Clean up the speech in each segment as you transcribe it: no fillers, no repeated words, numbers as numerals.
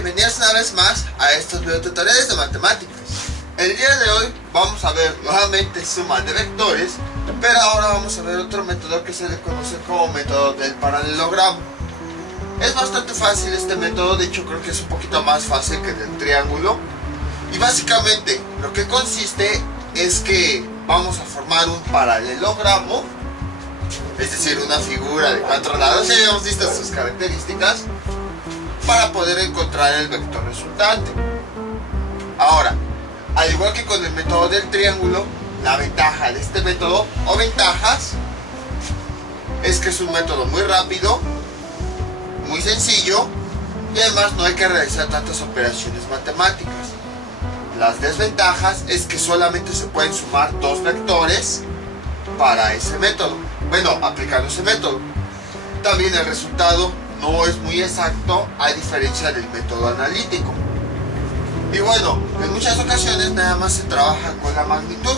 bienvenidos una vez más a estos videotutoriales de matemáticas. El día de hoy vamos a ver nuevamente suma de vectores, pero ahora vamos a ver otro método que se le conoce como método del paralelogramo. Es bastante fácil este método, de hecho creo que es un poquito más fácil que el del triángulo. Y básicamente lo que consiste es que vamos a formar un paralelogramo, es decir, una figura de 4 lados, ya habíamos visto sus características, para poder encontrar el vector resultante. Ahora, al igual que con el método del triángulo, la ventaja de este método, o ventajas, es que es un método muy rápido, muy sencillo, y además no hay que realizar tantas operaciones matemáticas. Las desventajas es que solamente se pueden sumar 2 vectores para ese método. Bueno, aplicando ese método. También el resultado no es muy exacto, a diferencia del método analítico. Y bueno, en muchas ocasiones nada más se trabaja con la magnitud,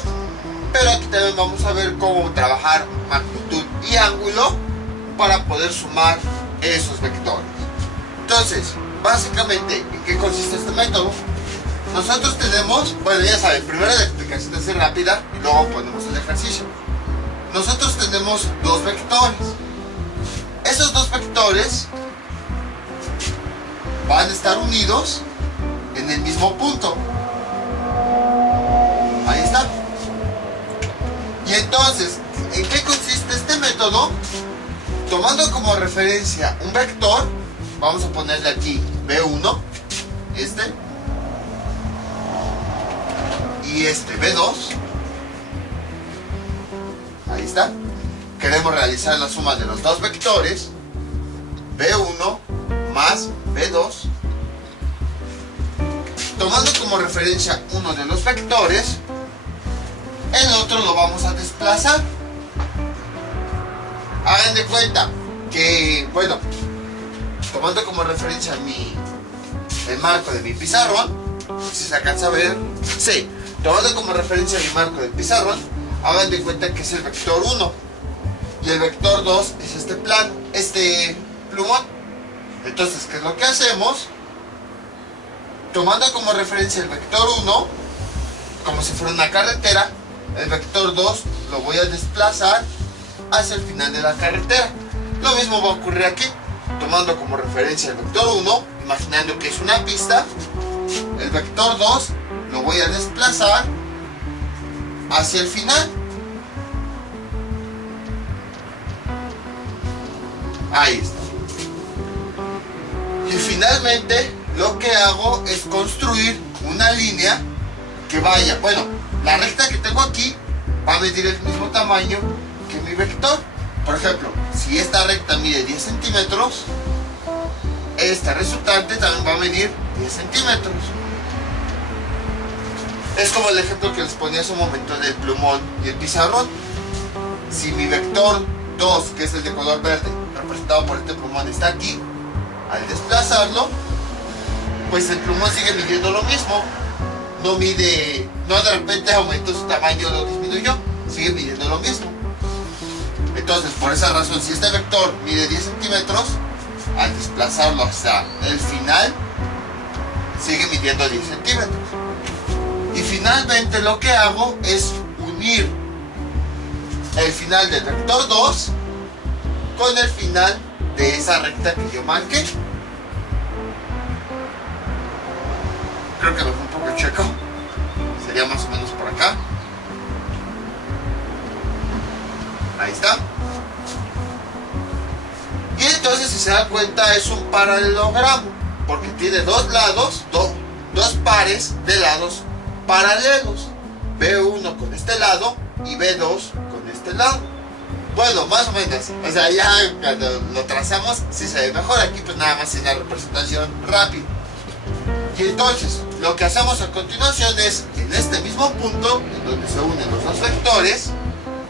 pero aquí también vamos a ver cómo trabajar magnitud y ángulo para poder sumar esos vectores. Entonces, básicamente, ¿en qué consiste este método? Nosotros tenemos, bueno, ya saben, primero la explicación así rápida y luego ponemos el ejercicio. Nosotros tenemos 2 vectores. Esos 2 vectores van a estar unidos en el mismo punto. Ahí está. Y entonces, ¿en qué consiste este método? Tomando como referencia un vector, vamos a ponerle aquí B1, y B2. Ahí está. Queremos realizar la suma de los 2 vectores, B1 más B2. Tomando como referencia uno de los vectores, el otro lo vamos a desplazar. Hagan de cuenta que, bueno, tomando como referencia el marco de mi pizarrón, si se alcanza a ver, sí, tomando como referencia mi marco del pizarrón, hagan de cuenta que es el vector 1 y el vector 2 es este plumón. Entonces, ¿qué es lo que hacemos? Tomando como referencia el vector 1, como si fuera una carretera, el vector 2 lo voy a desplazar hacia el final de la carretera. Lo mismo va a ocurrir aquí. Tomando como referencia el vector 1, imaginando que es una pista, el vector 2 lo voy a desplazar hacia el final. Ahí está. Y finalmente lo que hago es construir una línea que vaya, bueno, la recta que tengo aquí va a medir el mismo tamaño que mi vector. Por ejemplo, si esta recta mide 10 centímetros, esta resultante también va a medir 10 centímetros. Es como el ejemplo que les ponía hace un momento del plumón y el pizarrón. Si mi vector 2, que es el de color verde, representado por este plumón, está aquí, al desplazarlo, pues el plumón sigue midiendo lo mismo. No de repente aumentó su tamaño o lo disminuyó, sigue midiendo lo mismo. Entonces, por esa razón, si este vector mide 10 centímetros, al desplazarlo hasta el final, sigue midiendo 10 centímetros. Y finalmente lo que hago es unir el final del vector 2 con el final de esa recta que yo marqué. Creo que me fue un poco chueco. Sería más o menos por acá. Ahí está. Y entonces, si se dan cuenta, es un paralelogramo, porque tiene 2 lados, dos pares de lados paralelos. B1 con este lado y B2 con este lado. Bueno, más o menos. O sea, ya cuando lo trazamos sí se ve mejor. Aquí pues nada más es la representación rápida. Y entonces, lo que hacemos a continuación es, en este mismo punto, en donde se unen los 2 vectores,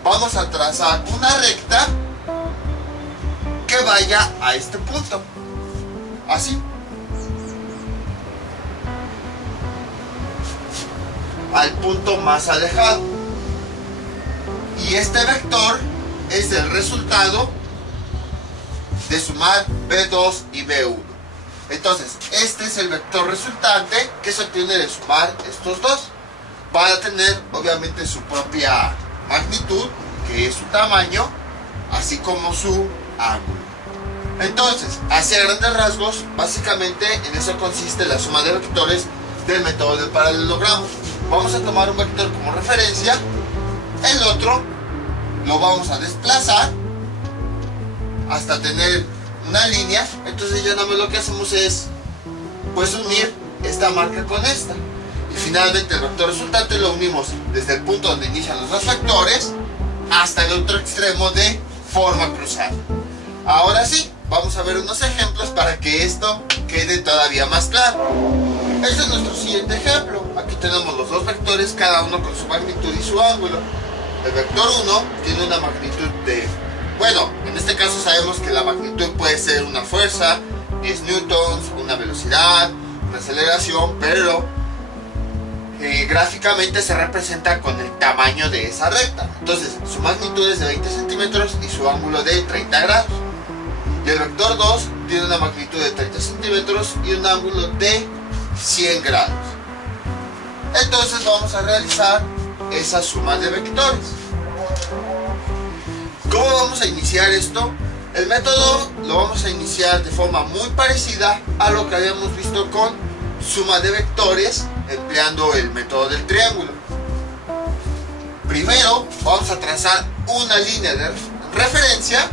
vamos a trazar una recta que vaya a este punto. Así. Al punto más alejado. Y este vector es el resultado de sumar B2 y B1. Entonces, este es el vector resultante que se obtiene de sumar estos dos. Van a tener obviamente su propia magnitud, que es su tamaño, así como su ángulo. Entonces, hacia grandes rasgos, básicamente en eso consiste la suma de vectores del método del paralelogramo. Vamos a tomar un vector como referencia, el otro lo vamos a desplazar hasta tener una línea. Entonces ya nada más lo que hacemos es pues unir esta marca con esta, y finalmente el vector resultante lo unimos desde el punto donde inician los dos vectores hasta el otro extremo de forma cruzada. Ahora sí, vamos a ver unos ejemplos para que esto quede todavía más claro. Este es nuestro siguiente ejemplo. Aquí tenemos los dos vectores, cada uno con su magnitud y su ángulo. El vector 1 tiene una magnitud de, bueno, en este caso sabemos que la magnitud puede ser una fuerza, 10 newtons, una velocidad, una aceleración, pero gráficamente se representa con el tamaño de esa recta. Entonces, su magnitud es de 20 centímetros y su ángulo de 30 grados. Y el vector 2 tiene una magnitud de 30 centímetros y un ángulo de 100 grados. Entonces vamos a realizar esa suma de vectores. ¿Cómo vamos a iniciar esto? El método lo vamos a iniciar de forma muy parecida a lo que habíamos visto con suma de vectores, empleando el método del triángulo. Primero vamos a trazar una línea de referencia,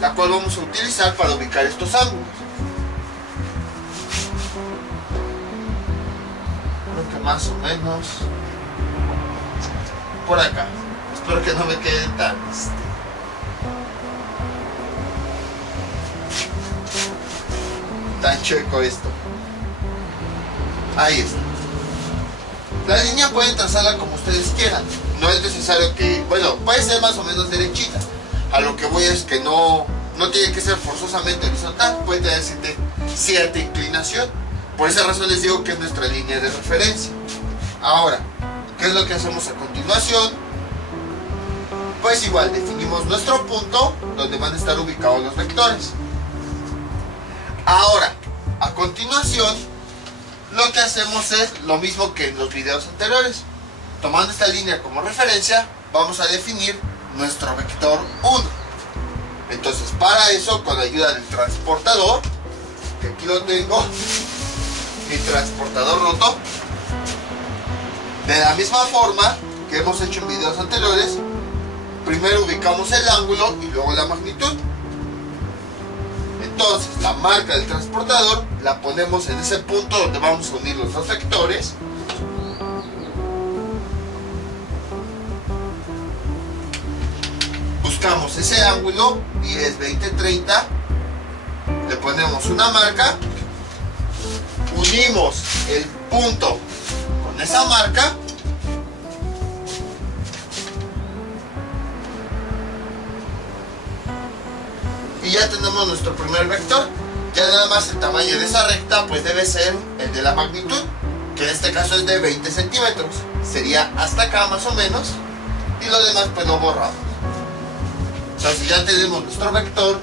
la cual vamos a utilizar para ubicar estos ángulos. Creo que más o menos por acá. Espero que no me quede tan chueco esto. Ahí está. La línea pueden trazarla como ustedes quieran. No es necesario que, bueno, puede ser más o menos derechita. A lo que voy es que no tiene que ser forzosamente horizontal, puede tener cierta inclinación. Por esa razón les digo que es nuestra línea de referencia. Ahora, ¿qué es lo que hacemos a continuación? Pues igual, definimos nuestro punto donde van a estar ubicados los vectores. Ahora, a continuación, lo que hacemos es lo mismo que en los videos anteriores. Tomando esta línea como referencia, vamos a definir nuestro vector 1. Entonces, para eso, con la ayuda del transportador, que aquí lo tengo, mi transportador roto, de la misma forma que hemos hecho en videos anteriores, primero ubicamos el ángulo y luego la magnitud. Entonces, la marca del transportador la ponemos en ese punto donde vamos a unir los dos vectores. Buscamos ese ángulo, 10, 20, 30. Le ponemos una marca. Unimos el punto con esa marca. Y ya tenemos nuestro primer vector. Ya nada más el tamaño de esa recta pues debe ser el de la magnitud, que en este caso es de 20 centímetros. Sería hasta acá más o menos. Y lo demás pues lo borramos. Entonces ya tenemos nuestro vector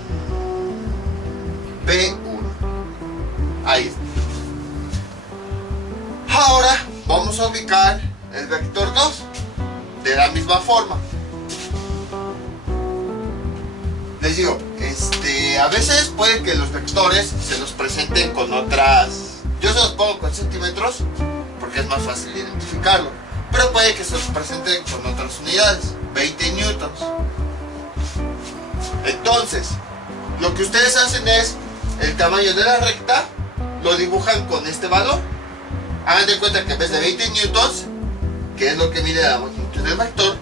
B1. Ahí está. Ahora vamos a ubicar el vector 2 de la misma forma. Les digo, a veces puede que los vectores se los presenten con otras, yo se los pongo con centímetros porque es más fácil de identificarlo, pero puede que se los presenten con otras unidades, 20 newtons. Entonces, lo que ustedes hacen es el tamaño de la recta lo dibujan con este valor. Hagan de cuenta que en vez de 20 newtons, que es lo que mide la magnitud del vector,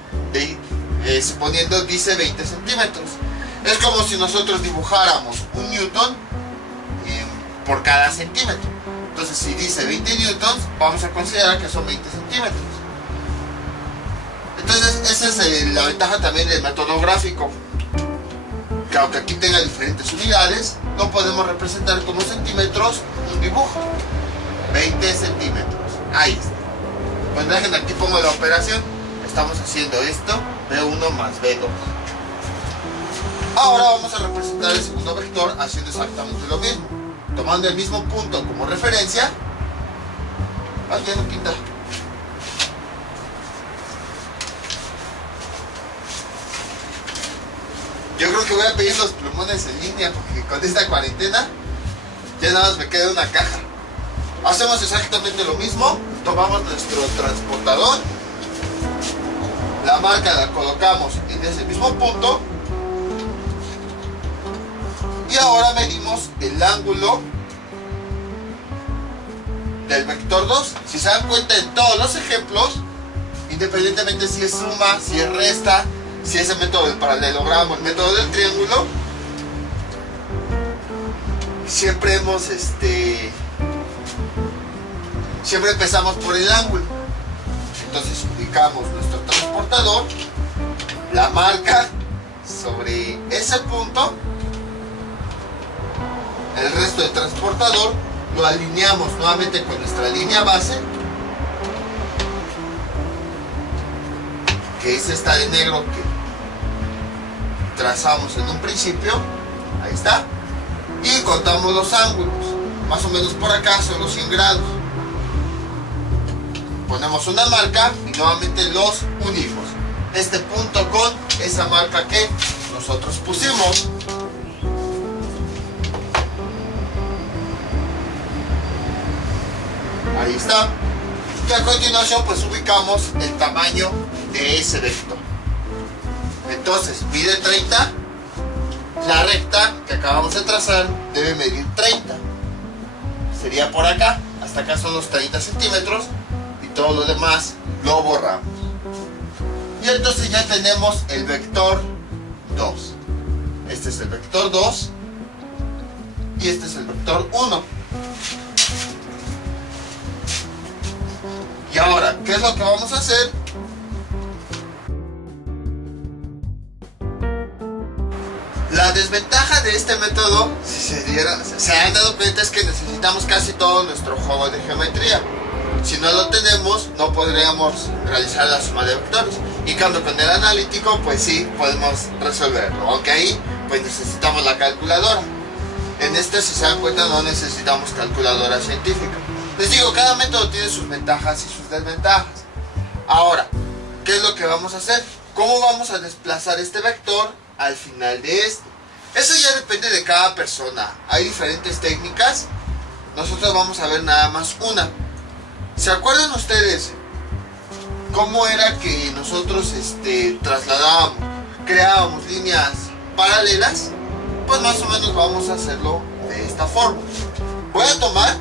suponiendo dice 20 centímetros. Es como si nosotros dibujáramos un newton por cada centímetro. Entonces, si dice 20 newtons, vamos a considerar que son 20 centímetros. Entonces, esa es la ventaja también del método gráfico. Que aunque aquí tenga diferentes unidades, no podemos representar como centímetros un dibujo. 20 centímetros. Ahí está. Cuando dejen aquí pongo la operación. Estamos haciendo esto, B1 más B2. Ahora vamos a representar el segundo vector haciendo exactamente lo mismo. tomando el mismo punto como referencia. Ay, ya no quita. Yo creo que voy a pedir los plumones en línea porque con esta cuarentena ya nada más me queda una caja. Hacemos exactamente lo mismo. Tomamos nuestro transportador, la marca la colocamos en ese mismo punto y ahora medimos el ángulo del vector 2. Si se dan cuenta, en todos los ejemplos, independientemente si es suma, si es resta, si es el método del paralelogramo, el método del triángulo, siempre siempre empezamos por el ángulo. Entonces ubicamos nuestro transportador, la marca sobre ese punto, el resto del transportador lo alineamos nuevamente con nuestra línea base, que es esta de negro que trazamos en un principio. Ahí está. Y contamos los ángulos. Más o menos por acá son los 100 grados. Ponemos una marca y nuevamente los unimos. Este punto con esa marca que nosotros pusimos. Ahí está. Y a continuación pues ubicamos el tamaño de ese vector. Entonces mide 30. La recta que acabamos de trazar debe medir 30. Sería por acá. Hasta acá son los 30 centímetros. Y todo lo demás lo borramos. Y entonces ya tenemos el vector 2. Este es el vector 2. Y este es el vector 1. Y ahora, ¿qué es lo que vamos a hacer? La desventaja de este método, si se han dado cuenta, es que necesitamos casi todo nuestro juego de geometría. Si no lo tenemos, no podríamos realizar la suma de vectores. Y en cambio con el analítico, pues sí, podemos resolverlo. Aunque ahí, pues necesitamos la calculadora. En este, si se dan cuenta, no necesitamos calculadora científica. Les digo, cada método tiene sus ventajas y sus desventajas. Ahora, ¿qué es lo que vamos a hacer? ¿Cómo vamos a desplazar este vector al final de este? Eso ya depende de cada persona. Hay diferentes técnicas. Nosotros vamos a ver nada más una. ¿Se acuerdan ustedes cómo era que nosotros trasladábamos, creábamos líneas paralelas? Pues más o menos vamos a hacerlo de esta forma. Voy a tomar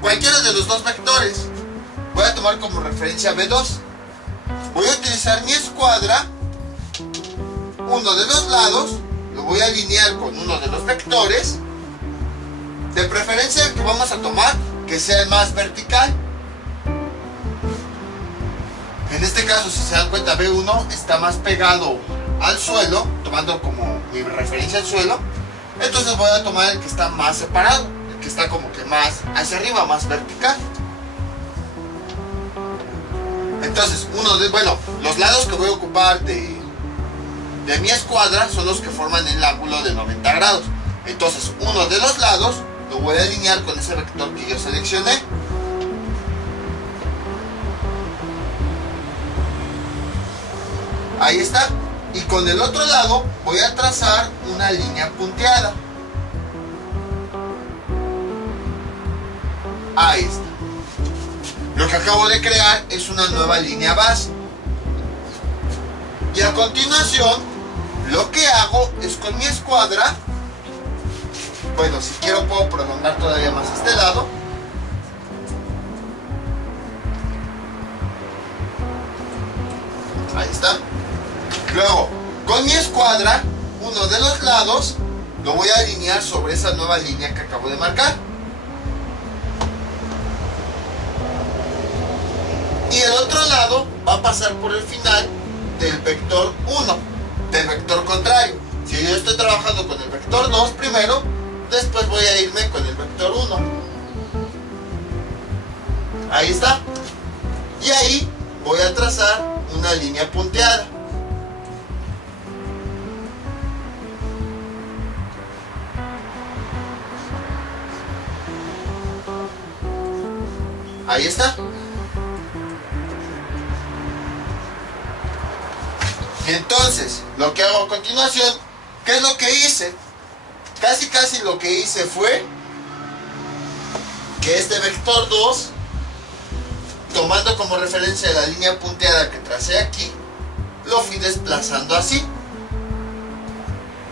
cualquiera de los dos vectores. Voy a tomar como referencia B2. Voy a utilizar mi escuadra. Uno de los lados lo voy a alinear con uno de los vectores. De preferencia el que vamos a tomar que sea el más vertical. En este caso, si se dan cuenta, B1 está más pegado al suelo, tomando como mi referencia el suelo. Entonces voy a tomar el que está más separado, el que está como que más hacia arriba, más vertical. Entonces, los lados que voy a ocupar de mi escuadra son los que forman el ángulo de 90 grados. Entonces, uno de los lados lo voy a alinear con ese vector que yo seleccioné. Ahí está. Y con el otro lado voy a trazar una línea punteada. Ahí está. Lo que acabo de crear es una nueva línea base. Y a continuación, lo que hago es con mi escuadra. Bueno, si quiero puedo prolongar todavía más este lado. Ahí está. Luego, con mi escuadra, uno de los lados lo voy a alinear sobre esa nueva línea que acabo de marcar. Y el otro lado va a pasar por el final del vector 1, del vector contrario. Si yo estoy trabajando con el vector 2 primero, después voy a irme con el vector 1. Ahí está. Y ahí voy a trazar una línea punteada. Ahí está. Entonces, lo que hago a continuación, ¿qué es lo que hice? Casi lo que hice fue que este vector 2, tomando como referencia la línea punteada que tracé aquí, lo fui desplazando así.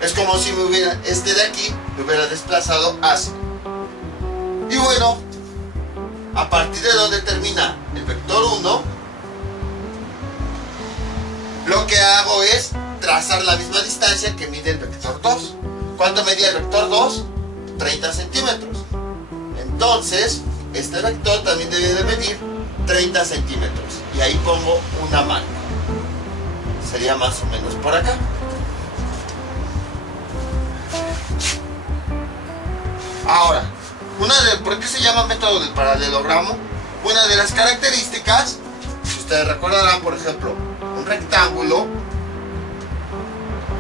Es como si me hubiera, este de aquí, me hubiera desplazado así. Y bueno, a partir de donde termina el vector 1, lo que hago es trazar la misma distancia que mide el vector 2. ¿Cuánto medía el vector 2? 30 centímetros. Entonces, este vector también debe de medir 30 centímetros. Y ahí pongo una marca. Sería más o menos por acá. Ahora, ¿por qué se llama método del paralelogramo? Una de las características, si ustedes recordarán, por ejemplo, un rectángulo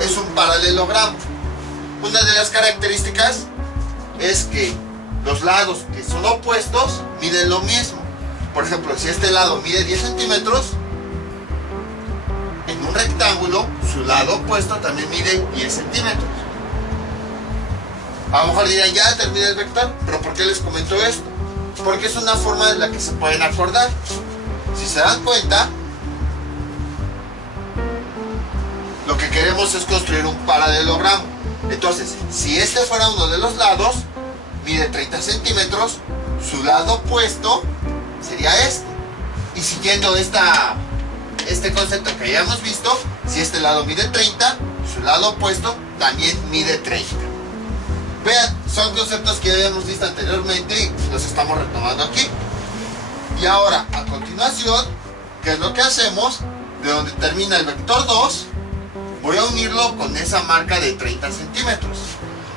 es un paralelogramo. Una de las características es que los lados que son opuestos miden lo mismo. Por ejemplo, si este lado mide 10 centímetros, en un rectángulo su lado opuesto también mide 10 centímetros. A lo mejor dirán, ya terminé el vector, pero ¿por qué les comento esto? Porque es una forma en la que se pueden acordar. Si se dan cuenta, lo que queremos es construir un paralelogramo. Entonces, si este fuera uno de los lados, mide 30 centímetros, su lado opuesto sería este. Y siguiendo este concepto que ya hemos visto, si este lado mide 30, su lado opuesto también mide 30. Vean, son conceptos que ya habíamos visto anteriormente y los estamos retomando aquí. Y ahora, a continuación, ¿qué es lo que hacemos? De donde termina el vector 2, voy a unirlo con esa marca de 30 centímetros.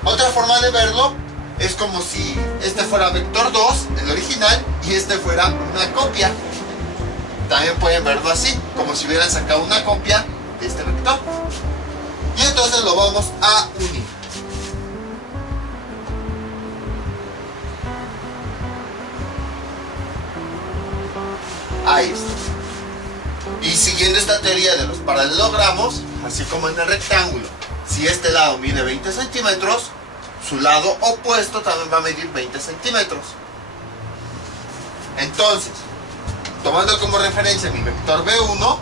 Otra forma de verlo es como si este fuera vector 2, el original, y este fuera una copia. También pueden verlo así, como si hubieran sacado una copia de este vector. Y entonces lo vamos a unir. Ahí está. Y siguiendo esta teoría de los paralelogramos, así como en el rectángulo, si este lado mide 20 centímetros, su lado opuesto también va a medir 20 centímetros. Entonces, tomando como referencia mi vector B1,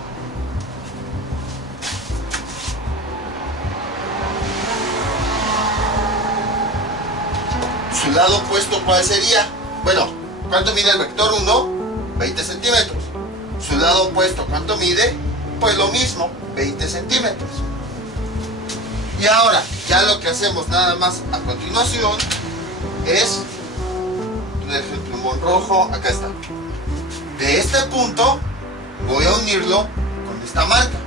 su lado opuesto, ¿cuál sería? Bueno, ¿cuánto mide el vector 1? 20 centímetros. Su lado opuesto, ¿cuánto mide? Pues lo mismo, 20 centímetros. Y ahora, ya lo que hacemos nada más a continuación es, dejo el plumón rojo, acá está. De este punto voy a unirlo con esta marca.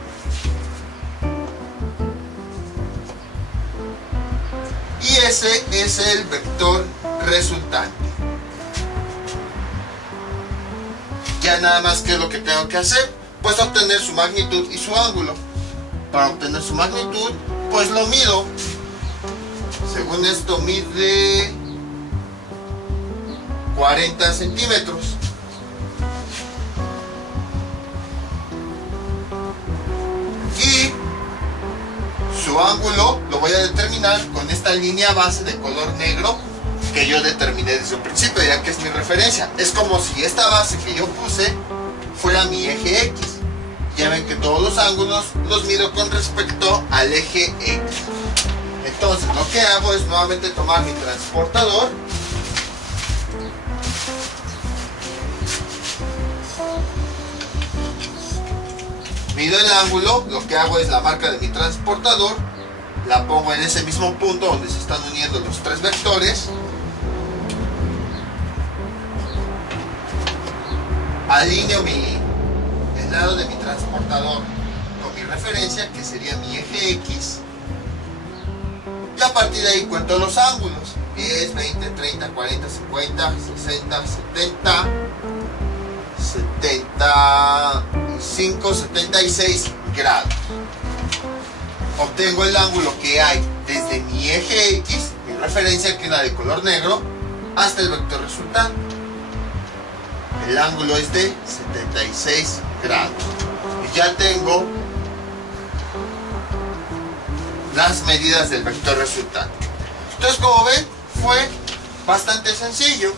Y ese es el vector resultante. Ya nada más, ¿qué es lo que tengo que hacer? Pues obtener su magnitud y su ángulo. Para obtener su magnitud, pues lo mido. Según esto mide 40 centímetros. Y su ángulo lo voy a determinar con esta línea base de color negro que yo determiné desde un principio, ya que es mi referencia. Es como si esta base que yo puse fuera mi eje X. Ya ven que todos los ángulos los mido con respecto al eje X. Entonces lo que hago es nuevamente tomar mi transportador, mido el ángulo, lo que hago es la marca de mi transportador, la pongo en ese mismo punto donde se están uniendo los tres vectores, alineo el lado de mi transportador con mi referencia, que sería mi eje X, y a partir de ahí cuento los ángulos: 10, 20, 30, 40, 50, 60, 70, 75, 76 grados. Obtengo el ángulo que hay desde mi eje X, mi referencia, que es la de color negro, hasta el vector resultante. el ángulo es de 76 grados. Y ya tengo las medidas del vector resultante. Entonces, como ven, fue bastante sencillo.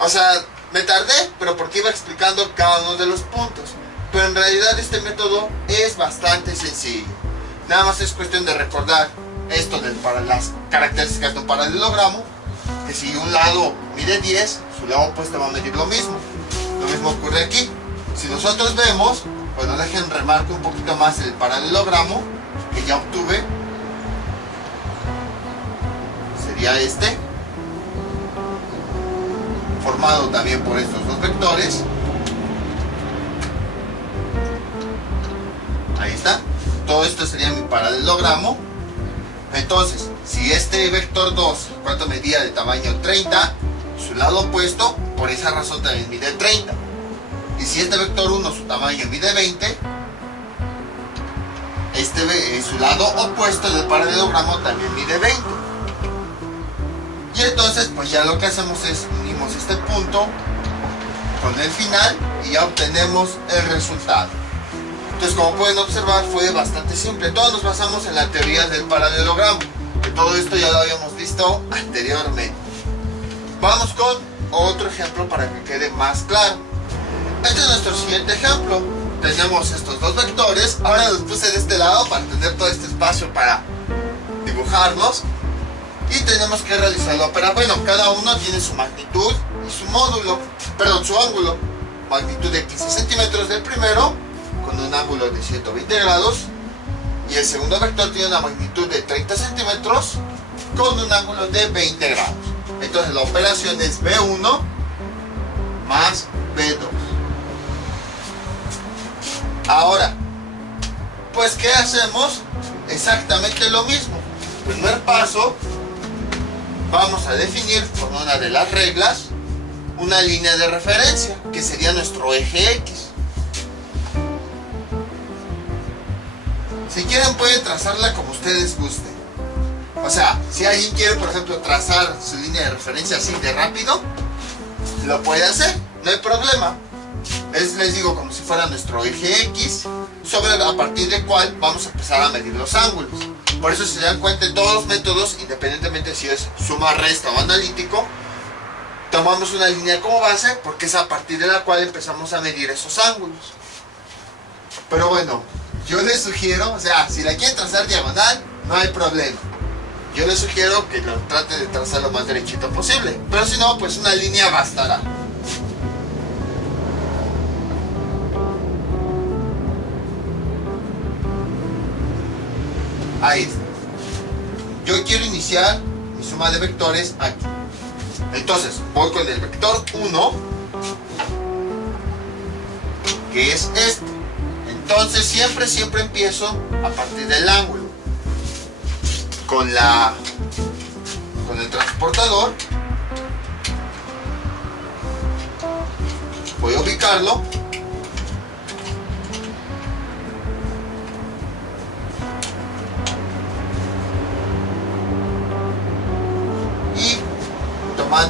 O sea, me tardé, pero porque iba explicando cada uno de los puntos. Pero en realidad este método es bastante sencillo. Nada más es cuestión de recordar esto para las características de un paralelogramo, que si un lado mide 10, su lado opuesto va a medir lo mismo. Lo mismo ocurre aquí. Si nosotros vemos, bueno, dejen remarco un poquito más el paralelogramo que ya obtuve. Sería este, formado también por estos dos vectores. Ahí está. Todo esto sería mi paralelogramo. Entonces, si este vector 2, ¿cuánto medía? De tamaño 30, su lado opuesto, por esa razón también mide 30. Y si este vector 1, su tamaño mide 20, su lado opuesto del paralelogramo también mide 20. Y entonces, pues ya lo que hacemos es unimos este punto con el final y ya obtenemos el resultado. Entonces, como pueden observar, fue bastante simple. Todos nos basamos en la teoría del paralelogramo, que todo esto ya lo habíamos visto anteriormente. Vamos con otro ejemplo para que quede más claro. Este es nuestro siguiente ejemplo. Tenemos estos dos vectores. Ahora los puse de este lado para tener todo este espacio para dibujarlos. Y tenemos que realizar la operación. Bueno, cada uno tiene su magnitud y su módulo, perdón, su ángulo. Magnitud de 15 centímetros del primero, con un ángulo de 120 grados. Y el segundo vector tiene una magnitud de 30 centímetros, con un ángulo de 20 grados. Entonces la operación es B1 más B2. Ahora, pues ¿qué hacemos? Exactamente lo mismo. Primer paso, vamos a definir con una de las reglas una línea de referencia, que sería nuestro eje X. Si quieren pueden trazarla como ustedes gusten. O sea, si alguien quiere, por ejemplo, trazar su línea de referencia así de rápido, lo puede hacer, no hay problema. Les digo, como si fuera nuestro eje X, a partir del cual vamos a empezar a medir los ángulos. Por eso, si se dan cuenta, en todos los métodos, independientemente si es suma, resta o analítico, tomamos una línea como base, porque es a partir de la cual empezamos a medir esos ángulos. Pero bueno, yo les sugiero, o sea, si la quieren trazar diagonal, no hay problema. Yo les sugiero que lo traten de trazar lo más derechito posible. Pero si no, pues una línea bastará. Ahí está. Yo quiero iniciar mi suma de vectores aquí. Entonces, voy con el vector 1, que es este. Entonces, siempre empiezo a partir del ángulo. Con el transportador. Voy a ubicarlo.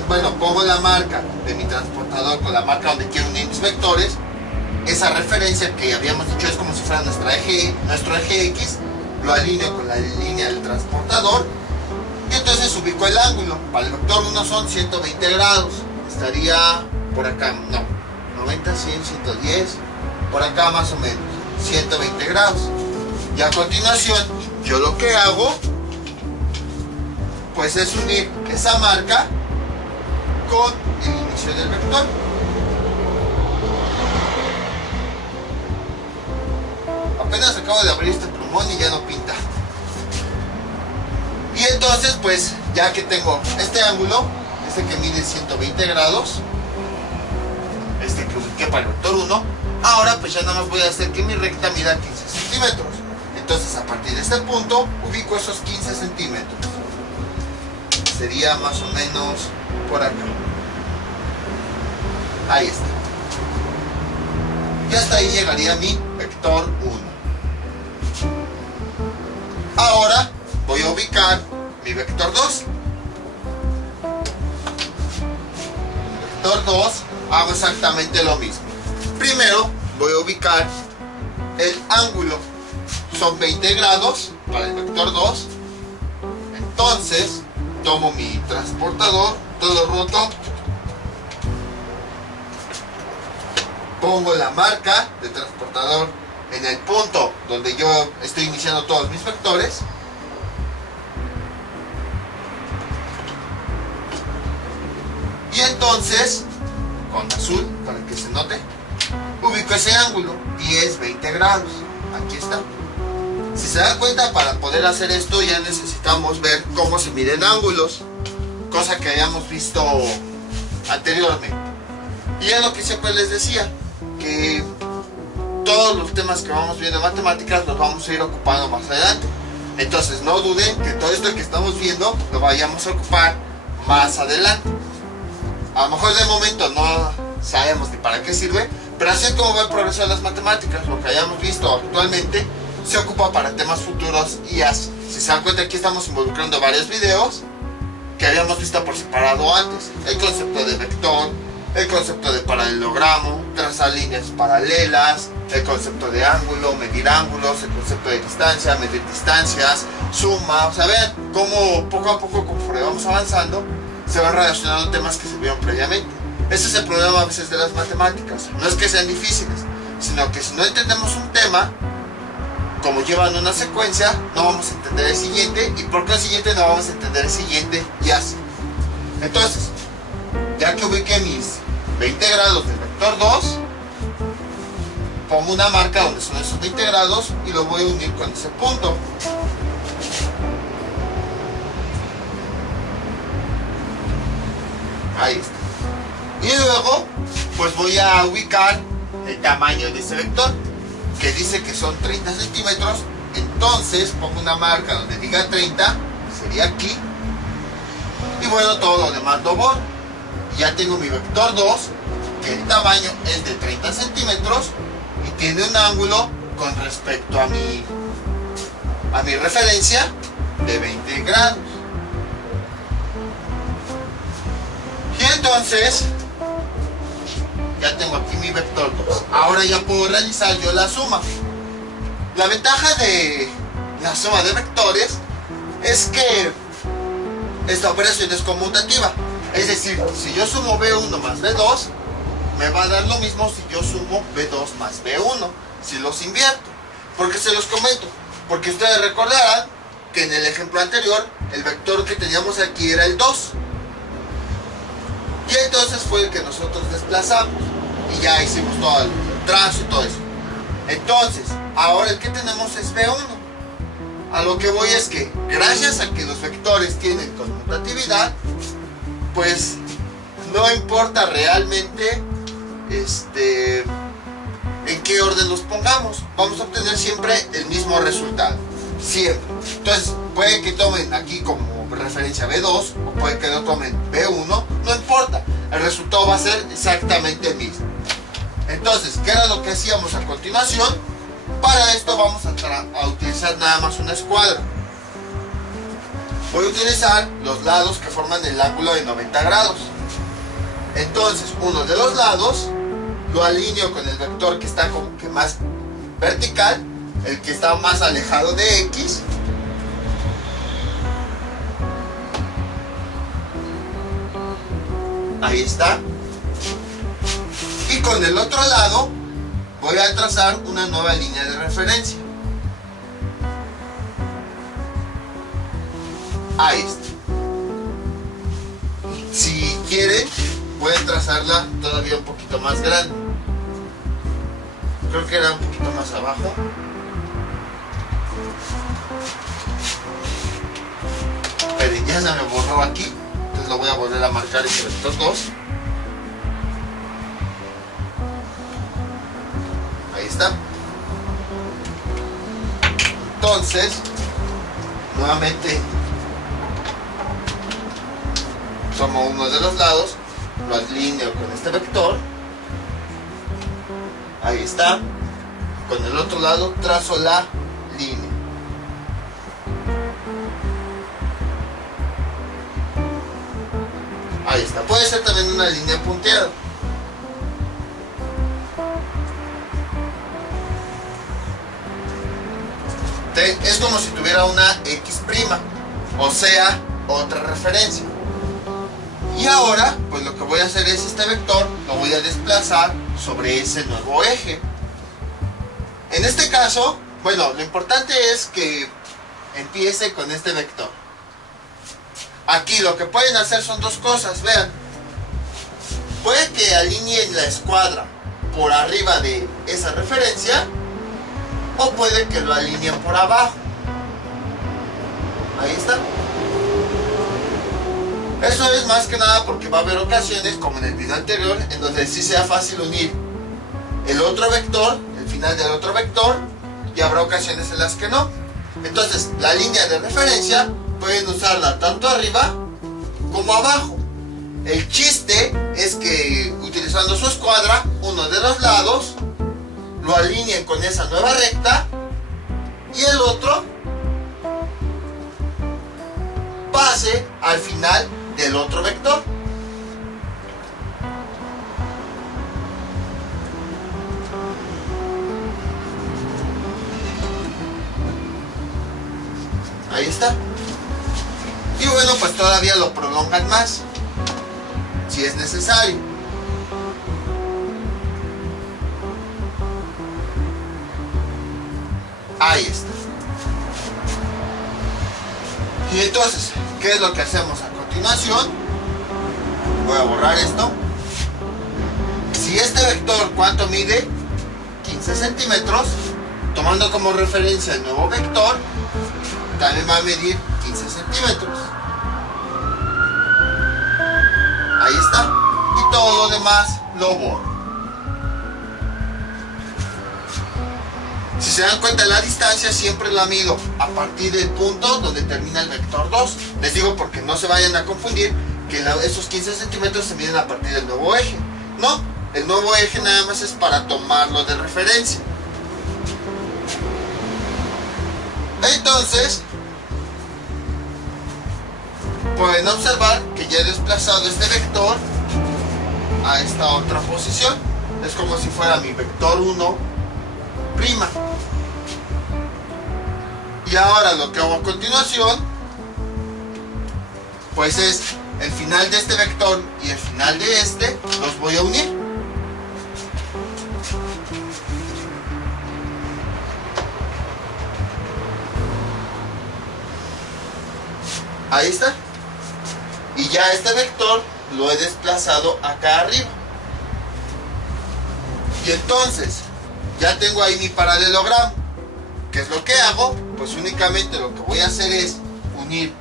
Bueno, pongo la marca de mi transportador con la marca donde quiero unir mis vectores. Esa referencia que habíamos dicho es como si fuera nuestro eje X. Lo alineo con la línea del transportador. Y entonces ubico el ángulo. Para el vector 1 son 120 grados. Estaría por acá, no, 90, 100, 110. Por acá más o menos, 120 grados. Y a continuación, yo lo que hago, pues es unir esa marca con el inicio del vector. Apenas acabo de abrir este plumón y ya no pinta. Y entonces, pues, ya que tengo este ángulo, este que mide 120 grados, este que ubiqué para el vector 1, ahora pues ya nada más voy a hacer que mi recta mida 15 centímetros. Entonces, a partir de este punto, ubico esos 15 centímetros. Sería más o menos por acá. Ahí está. Y hasta ahí llegaría mi vector 1. Ahora voy a ubicar mi vector 2. vector 2 hago exactamente lo mismo. Primero voy a ubicar el ángulo, son 20 grados para el vector 2. Entonces tomo mi transportador, todo roto, pongo la marca de transportador en el punto donde yo estoy iniciando todos mis vectores. Y entonces, con azul, para que se note, ubico ese ángulo, 10, 20 grados. Aquí está. Si se dan cuenta, para poder hacer esto ya necesitamos ver cómo se miden ángulos, cosa que hayamos visto anteriormente. Y es lo que siempre les decía, que todos los temas que vamos viendo en matemáticas los vamos a ir ocupando más adelante. Entonces no duden que todo esto que estamos viendo lo vayamos a ocupar más adelante. A lo mejor de momento no sabemos ni para qué sirve, pero así es como va el progreso de las matemáticas. Lo que hayamos visto actualmente se ocupa para temas futuros y así. Si se dan cuenta, aquí estamos involucrando varios videos que habíamos visto por separado antes. El concepto de vector, el concepto de paralelogramo, trazar líneas paralelas, el concepto de ángulo, medir ángulos, el concepto de distancia, medir distancias, suma. O sea, vean cómo poco a poco, conforme vamos avanzando, se van relacionando temas que se vieron previamente. Ese es el problema a veces de las matemáticas. No es que sean difíciles, sino que si no entendemos un tema, como llevan una secuencia, no vamos a entender el siguiente, y por consiguiente no vamos a entender el siguiente, y así. Entonces, ya que ubiqué mis 20 grados del vector 2, pongo una marca donde son esos 20 grados y lo voy a unir con ese punto. Ahí está. Y luego, pues voy a ubicar el tamaño de ese vector, que dice que son 30 centímetros. Entonces pongo una marca donde diga 30, sería aquí. Y bueno, todo lo demás lo borro. Ya tengo mi vector 2, que el tamaño es de 30 centímetros y tiene un ángulo con respecto a mi referencia de 20 grados. Y entonces ya tengo aquí mi vector 2. Ahora ya puedo realizar yo la suma. La ventaja de la suma de vectores es que esta operación es conmutativa. Es decir, si yo sumo B1 más B2, me va a dar lo mismo si yo sumo B2 más B1, si los invierto. ¿Por qué se los comento? Porque ustedes recordarán que en el ejemplo anterior, el vector que teníamos aquí era el 2. Y entonces fue el que nosotros desplazamos. Y ya hicimos todo el trazo y todo eso. Entonces, ahora el que tenemos es B1. A lo que voy es que, gracias a que los vectores tienen conmutatividad, pues no importa realmente en qué orden los pongamos, vamos a obtener siempre el mismo resultado, siempre. Entonces puede que tomen aquí como referencia B2 o puede que lo tomen B1, no importa, el resultado va a ser exactamente el mismo. Entonces, ¿qué era lo que hacíamos a continuación? Para esto vamos a utilizar nada más una escuadra. Voy a utilizar los lados que forman el ángulo de 90 grados. Entonces, uno de los lados lo alineo con el vector que está como que más vertical, el que está más alejado de X. Ahí está. Y con el otro lado voy a trazar una nueva línea de referencia. Ahí está. Si quieren, pueden trazarla todavía un poquito más grande. Creo que era un poquito más abajo. Pero ya se me borró aquí. Entonces lo voy a volver a marcar entre estos dos. Ahí está. Entonces, nuevamente tomo uno de los lados, lo alineo con este vector. Ahí está. Con el otro lado trazo la línea. Ahí está. Puede ser también una línea punteada. Es como si tuviera una X', o sea, otra referencia. Y ahora, pues lo que voy a hacer es este vector, lo voy a desplazar sobre ese nuevo eje. En este caso, bueno, lo importante es que empiece con este vector. Aquí lo que pueden hacer son dos cosas, vean. Puede que alineen la escuadra por arriba de esa referencia, o puede que lo alineen por abajo. Ahí está. Eso es más que nada porque va a haber ocasiones, como en el video anterior, en donde sí sea fácil unir el otro vector, el final del otro vector, y habrá ocasiones en las que no. Entonces, la línea de referencia pueden usarla tanto arriba como abajo. El chiste es que, utilizando su escuadra, uno de los lados lo alineen con esa nueva recta y el otro pase al final del otro vector. Ahí está. Y bueno, pues todavía lo prolongan más, si es necesario. Ahí está. Y entonces, ¿qué es lo que hacemos a continuación? Voy a borrar esto. Si este vector, ¿cuánto mide? 15 centímetros. Tomando como referencia el nuevo vector, también va a medir 15 centímetros. Ahí está. Y todo lo demás lo borro. Si se dan cuenta, la distancia siempre la mido a partir del punto donde termina el vector 2. Les digo porque no se vayan a confundir que esos 15 centímetros se miden a partir del nuevo eje. No, el nuevo eje nada más es para tomarlo de referencia. Entonces, pueden observar que ya he desplazado este vector a esta otra posición. Es como si fuera mi vector 1'. Y ahora lo que hago a continuación, pues es el final de este vector y el final de este, los voy a unir. Ahí está. Y ya este vector lo he desplazado acá arriba. Y entonces, ya tengo ahí mi paralelogramo. ¿Qué es lo que hago? Pues únicamente lo que voy a hacer es unir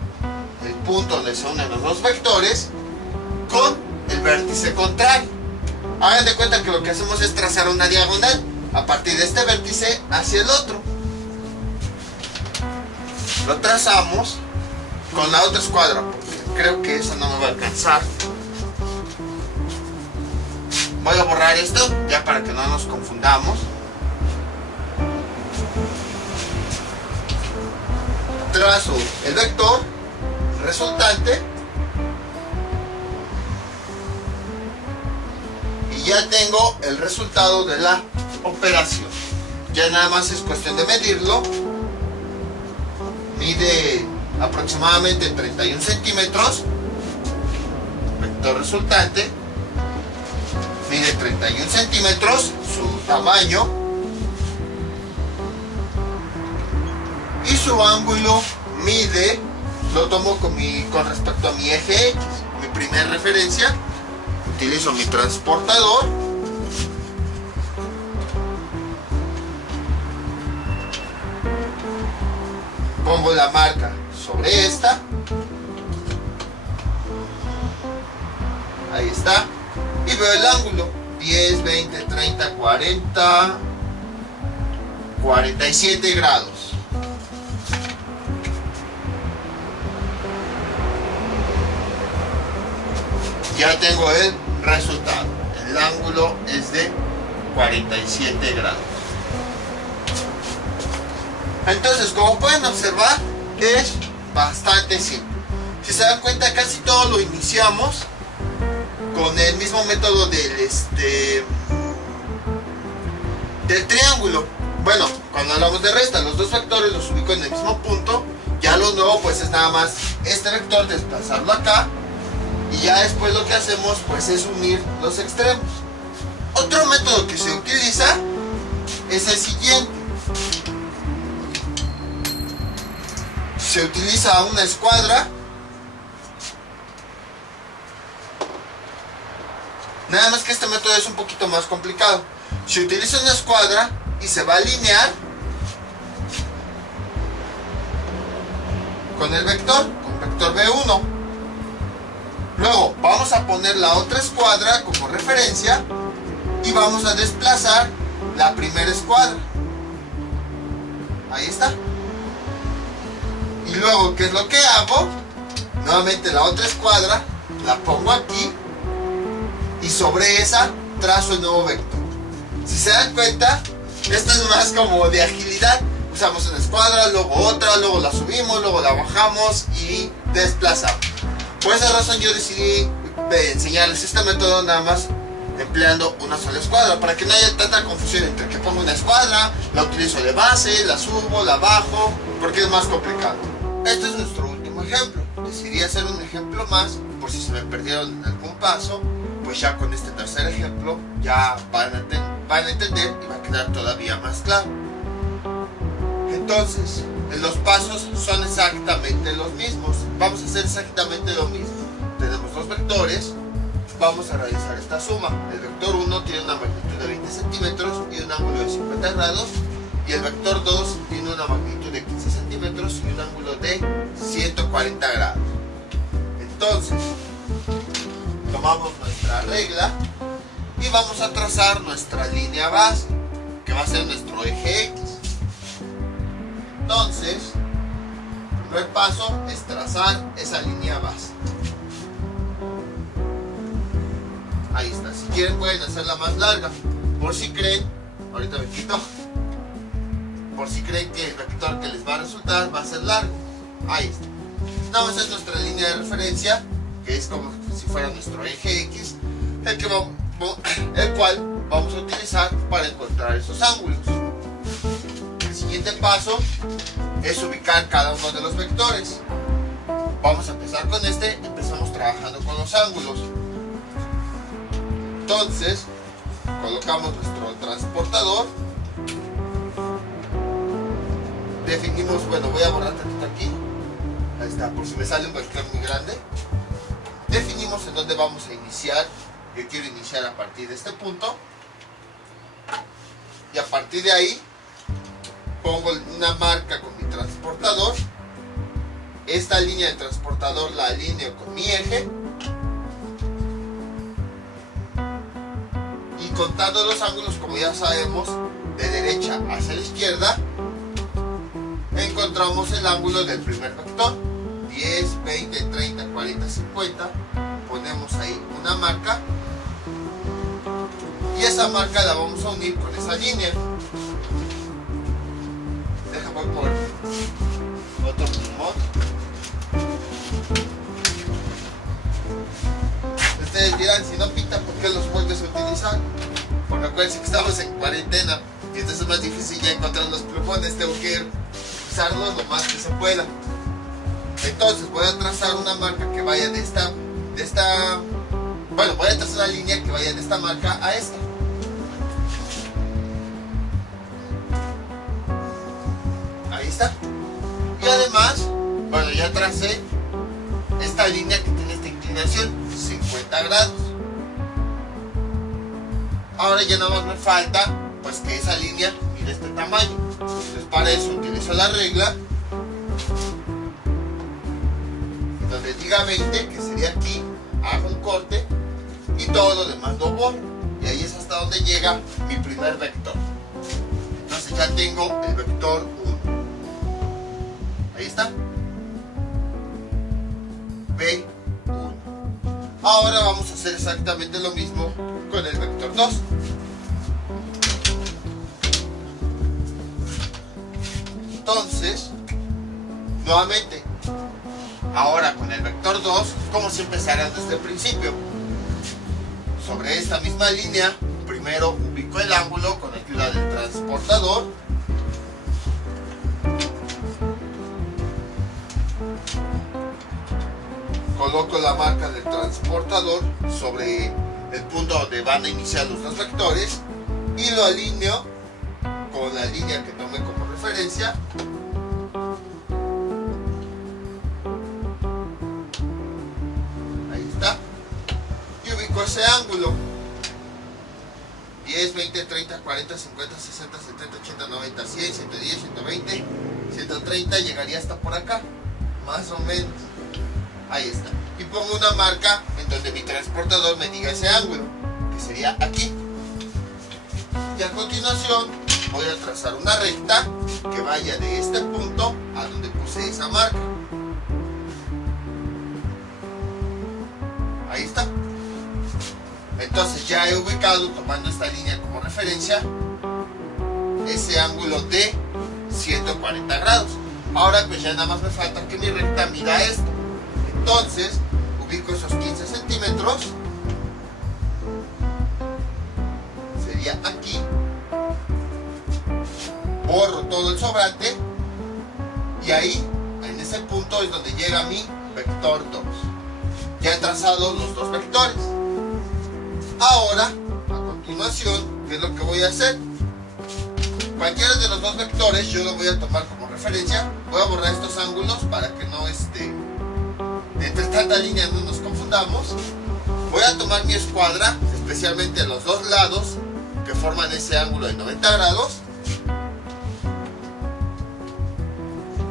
el punto donde se unen los dos vectores con el vértice contrario. Hagan de cuenta que lo que hacemos es trazar una diagonal a partir de este vértice hacia el otro. Lo trazamos con la otra escuadra, porque creo que eso no me va a alcanzar. Voy a borrar esto ya para que no nos confundamos. Trazo el vector resultante y ya tengo el resultado de la operación. Ya nada más es cuestión de medirlo. Mide aproximadamente 31 centímetros. Vector resultante mide 31 centímetros, su tamaño, y su ángulo mide, lo tomo con respecto a mi eje X, mi primera referencia. Utilizo mi transportador, pongo la marca sobre esta, ahí está, y veo el ángulo 10, 20, 30, 40, 47 grados. Ya tengo el resultado. El ángulo es de 47 grados. Entonces, como pueden observar, es bastante simple. Si se dan cuenta, casi todo lo iniciamos con el mismo método del triángulo. Bueno, cuando hablamos de resta, los dos vectores los ubico en el mismo punto. Ya lo nuevo pues es nada más este vector desplazarlo acá, y ya después lo que hacemos pues es unir los extremos. Otro método que se utiliza es el siguiente. Se utiliza una escuadra. Nada más que este método es un poquito más complicado. Se utiliza una escuadra y se va a alinear con el vector, con vector B1. Luego vamos a poner la otra escuadra como referencia y vamos a desplazar la primera escuadra. Ahí está. Y luego, ¿qué es lo que hago? Nuevamente la otra escuadra la pongo aquí y sobre esa trazo el nuevo vector. Si se dan cuenta, esto es más como de agilidad. Usamos una escuadra, luego otra, luego la subimos, luego la bajamos y desplazamos. Por esa razón yo decidí enseñarles este método nada más empleando una sola escuadra, para que no haya tanta confusión entre que pongo una escuadra, la utilizo de base, la subo, la bajo, porque es más complicado. Este es nuestro último ejemplo. Decidí hacer un ejemplo más, por si se me perdieron en algún paso, pues ya con este tercer ejemplo ya van a entender y va a quedar todavía más claro. Entonces, los pasos son exactamente los mismos. Vamos a hacer exactamente lo mismo. Tenemos dos vectores. Vamos a realizar esta suma. El vector 1 tiene una magnitud de 20 centímetros y un ángulo de 50 grados. Y el vector 2 tiene una magnitud de 15 centímetros y un ángulo de 140 grados. Entonces, tomamos nuestra regla y vamos a trazar nuestra línea base, que va a ser nuestro eje X. Entonces, el primer paso es trazar esa línea base. Ahí está. Si quieren pueden hacerla más larga. Por si creen, ahorita me quito. Por si creen que el vector que les va a resultar va a ser largo. Ahí está. Nada más es nuestra línea de referencia, que es como si fuera nuestro eje X, el cual vamos a utilizar para encontrar esos ángulos. El siguiente paso es ubicar cada uno de los vectores. Vamos a empezar con este. Empezamos trabajando con los ángulos. Entonces, colocamos nuestro transportador. Definimos, bueno, voy a borrar tantito aquí. Ahí está, por si me sale un vector muy grande. Definimos en dónde vamos a iniciar. Yo quiero iniciar a partir de este punto. Y a partir de ahí, pongo una marca con mi transportador. Esta línea de transportador la alineo con mi eje. Y contando los ángulos, como ya sabemos, de derecha hacia la izquierda, encontramos el ángulo del primer vector. 10, 20, 30, 40, 50. Ponemos ahí una marca. Y esa marca la vamos a unir con esa línea. Déjame por otro pulmón. Ustedes dirán, si no pinta, ¿por qué los vuelves a utilizar? Porque acuérdense que estamos en cuarentena y entonces es más difícil ya encontrar los plumones. Tengo que usarlos lo más que se pueda. Entonces voy a trazar una marca que vaya bueno, voy a trazar una línea que vaya de esta marca a esta. Ahí está. Y además, bueno, ya tracé esta línea que tiene esta inclinación, 50 grados. Ahora ya nada más me falta pues que esa línea mire este tamaño. Entonces para eso utilizo la regla donde diga 20, que sería aquí, hago un corte y todo lo demás lo borro. Y ahí es hasta donde llega mi primer vector. Entonces ya tengo el vector 1. Ahí está. B1. Ahora vamos a hacer exactamente lo mismo con el vector 2. Entonces, nuevamente, ahora con el vector 2, como si empezara desde el principio. sobre esta misma línea, primero ubico el ángulo con ayuda del transportador. Coloco la marca del transportador sobre el punto donde van a iniciar los dos vectores y lo alineo con la línea que tomé como referencia. Ahí está. Y ubico ese ángulo. 10, 20, 30, 40, 50, 60, 70, 80, 90, 100, 110, 120, 130, llegaría hasta por acá, más o menos. Ahí está. Y pongo una marca en donde mi transportador me diga ese ángulo, que sería aquí. Y a continuación voy a trazar una recta que vaya de este punto a donde puse esa marca. Ahí está. Entonces ya he ubicado, tomando esta línea como referencia, ese ángulo de 140 grados. Ahora pues ya nada más me falta que mi recta mida esto. Entonces ubico esos 15 centímetros. Sería aquí. Borro todo el sobrante. Y ahí, en ese punto, es donde llega mi vector 2. Ya he trazado los dos vectores. Ahora, a continuación, ¿qué es lo que voy a hacer? Cualquiera de los dos vectores yo lo voy a tomar como referencia. Voy a borrar estos ángulos para que no entre tanta línea no nos confundamos. Voy a tomar mi escuadra, especialmente los dos lados que forman ese ángulo de 90 grados.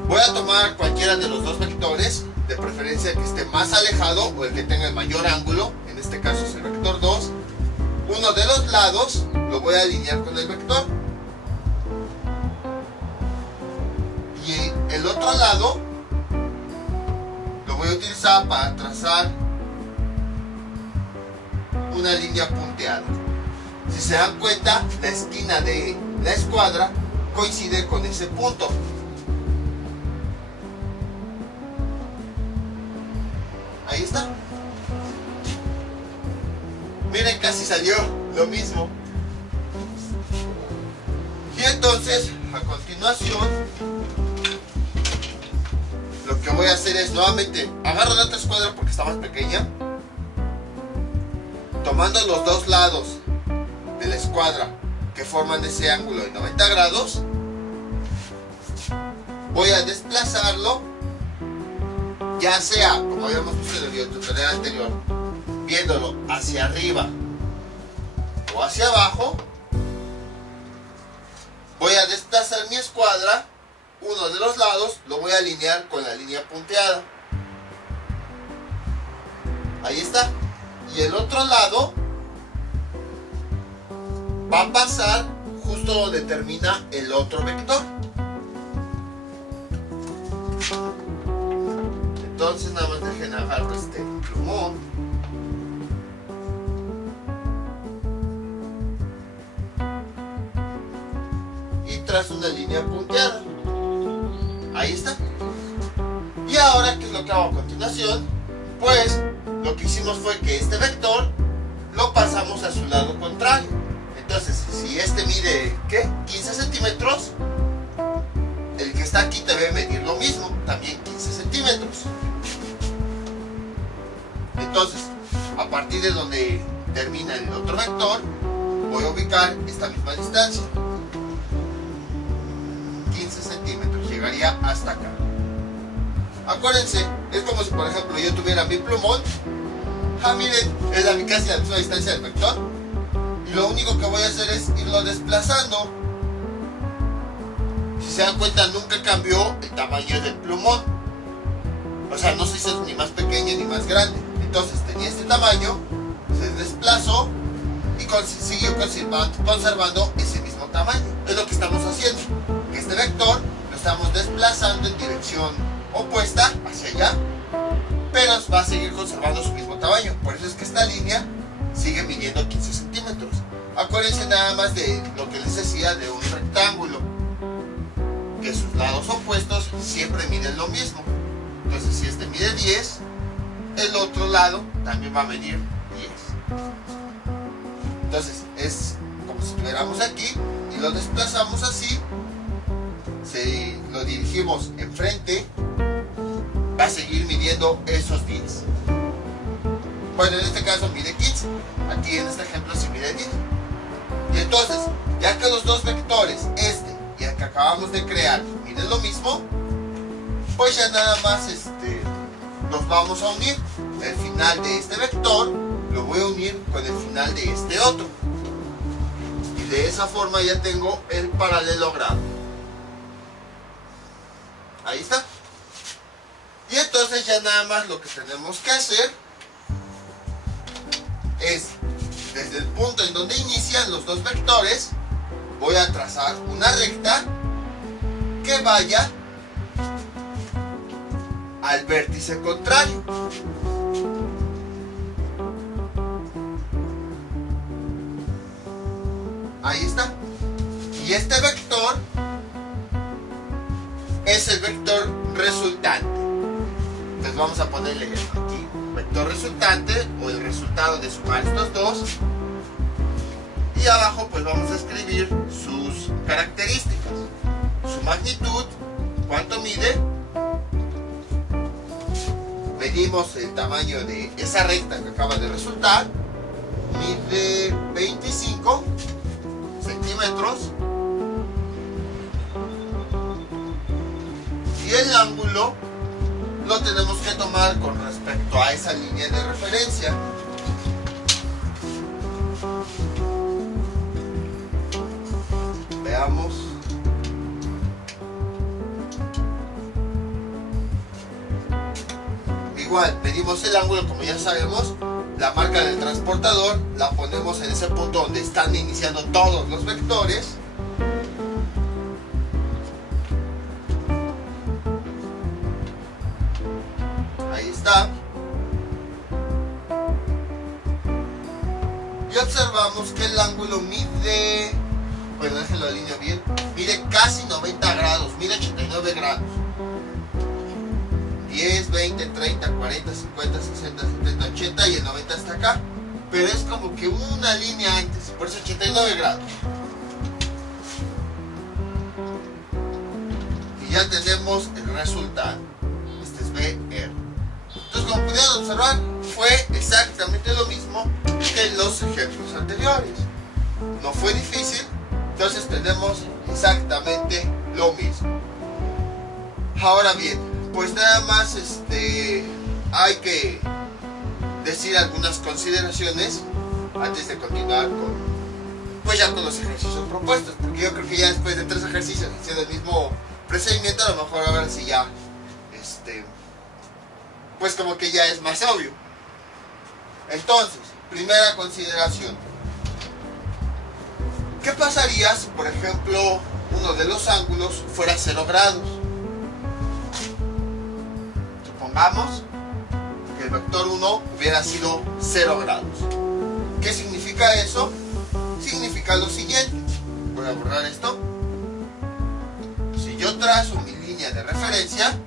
Voy a tomar cualquiera de los dos vectores, de preferencia el que esté más alejado o el que tenga el mayor ángulo. En este caso es el vector 2. Uno de los lados lo voy a alinear con el vector. Y el otro lado lo voy a utilizar para trazar una línea punteada. Si se dan cuenta, la esquina de la escuadra coincide con ese punto. Ahí está. Miren, casi salió lo mismo. Y entonces, a continuación, lo que voy a hacer es nuevamente agarro la otra escuadra porque está más pequeña, tomando los dos lados de la escuadra que forman ese ángulo de 90 grados, voy a desplazarlo, ya sea, como habíamos visto en el video tutorial anterior, viéndolo hacia arriba o hacia abajo. Voy a desplazar mi escuadra, uno de los lados lo voy a alinear con la línea punteada. Ahí está. Y el otro lado va a pasar justo donde termina el otro vector. Entonces nada más dejen agarrar este plumón. Y trazo una línea punteada. Ahí está. Y ahora, ¿qué es lo que hago a continuación? Pues lo que hicimos fue que este vector lo pasamos a su lado contrario. Entonces, si este mide, ¿qué? 15 centímetros, el que está aquí debe medir lo mismo, también 15 centímetros. Entonces, a partir de donde termina el otro vector, voy a ubicar esta misma distancia. 15 centímetros, llegaría hasta acá. Acuérdense, es como si por ejemplo yo tuviera mi plumón. Miren, es casi la misma distancia del vector. Y lo único que voy a hacer es irlo desplazando. Si se dan cuenta, nunca cambió el tamaño del plumón. O sea, no se hizo ni más pequeño ni más grande. Entonces tenía este tamaño, se desplazó y siguió conservando ese mismo tamaño. Es lo que estamos haciendo. Que este vector lo estamos desplazando en dirección opuesta hacia allá, pero va a seguir conservando su mismo tamaño. Por eso es que esta línea sigue midiendo 15 centímetros. Acuérdense nada más de lo que les decía de un rectángulo, que sus lados opuestos siempre miden lo mismo. Entonces, si este mide 10, el otro lado también va a medir 10. Entonces es como si estuviéramos aquí y lo desplazamos así, lo dirigimos enfrente, va a seguir midiendo esos 10. Bueno, en este caso mide 15, aquí en este ejemplo sí mide 10. Y entonces, ya que los dos vectores, este y el que acabamos de crear, miden lo mismo, pues ya nada más los vamos a unir. El final de este vector lo voy a unir con el final de este otro. Y de esa forma ya tengo el paralelogramo. Ahí está. Y entonces ya nada más lo que tenemos que hacer es, desde el punto en donde inician los dos vectores, voy a trazar una recta que vaya al vértice contrario. Ahí está. Y este vector es el vector resultante. Entonces vamos a ponerle aquí vector resultante, o el resultado de sumar estos dos. Y abajo pues vamos a escribir sus características. Su magnitud, cuánto mide. Medimos el tamaño de esa recta que acaba de resultar. Mide 25 centímetros. Y el ángulo lo tenemos que tomar con respecto a esa línea de referencia. Veamos. Igual, medimos el ángulo, como ya sabemos, la marca del transportador la ponemos en ese punto donde están iniciando todos los vectores. Ahí está. Y observamos que el ángulo mide, bueno, déjenlo alineo bien, mide casi 90 grados, mide 89 grados. 10, 20, 30, 40, 50, 60, 70, 80 y el 90 está acá. Pero es como que una línea antes, por eso 89 grados. Y ya tenemos el resultado. Este es BR. Entonces, como pudieron observar, fue exactamente lo mismo que en los ejemplos anteriores. No fue difícil, entonces tenemos exactamente lo mismo. Ahora bien, pues nada más hay que decir algunas consideraciones antes de continuar con los ejercicios propuestos, porque yo creo que ya después de 3 ejercicios haciendo el mismo procedimiento, a lo mejor a ver si ya pues como que ya es más obvio. Entonces, primera consideración: ¿qué pasaría si, por ejemplo, uno de los ángulos fuera 0 grados? Supongamos que el vector 1 hubiera sido 0 grados. ¿Qué significa eso? Significa lo siguiente. Voy a borrar esto. Si yo trazo mi línea de referencia,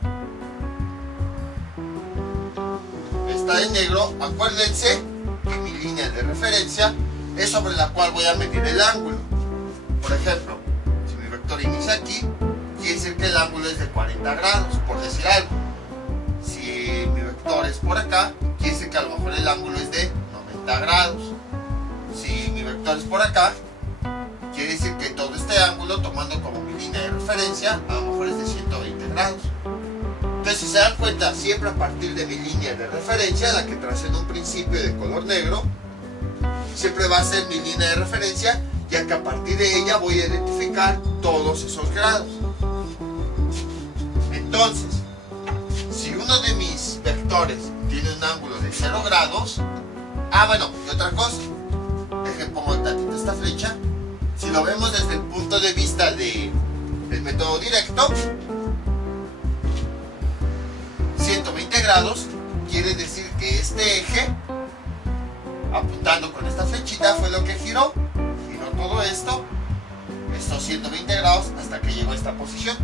está en negro, acuérdense que mi línea de referencia es sobre la cual voy a medir el ángulo. Por ejemplo, si mi vector inicia aquí, quiere decir que el ángulo es de 40 grados, por decir algo. Si mi vector es por acá, quiere decir que a lo mejor el ángulo es de 90 grados. Si mi vector es por acá, quiere decir que todo este ángulo, tomando como mi línea de referencia, a lo mejor es de 120 grados. Entonces, si se dan cuenta, siempre a partir de mi línea de referencia, la que tracé en un principio de color negro, siempre va a ser mi línea de referencia, ya que a partir de ella voy a identificar todos esos grados. Entonces, si uno de mis vectores tiene un ángulo de 0 grados, bueno, y otra cosa, dejen pongo tantito esta flecha. Si lo vemos desde el punto de vista del método directo, 120 grados quiere decir que este eje, apuntando con esta flechita, fue lo que giró todo esto, estos 120 grados hasta que llegó a esta posición.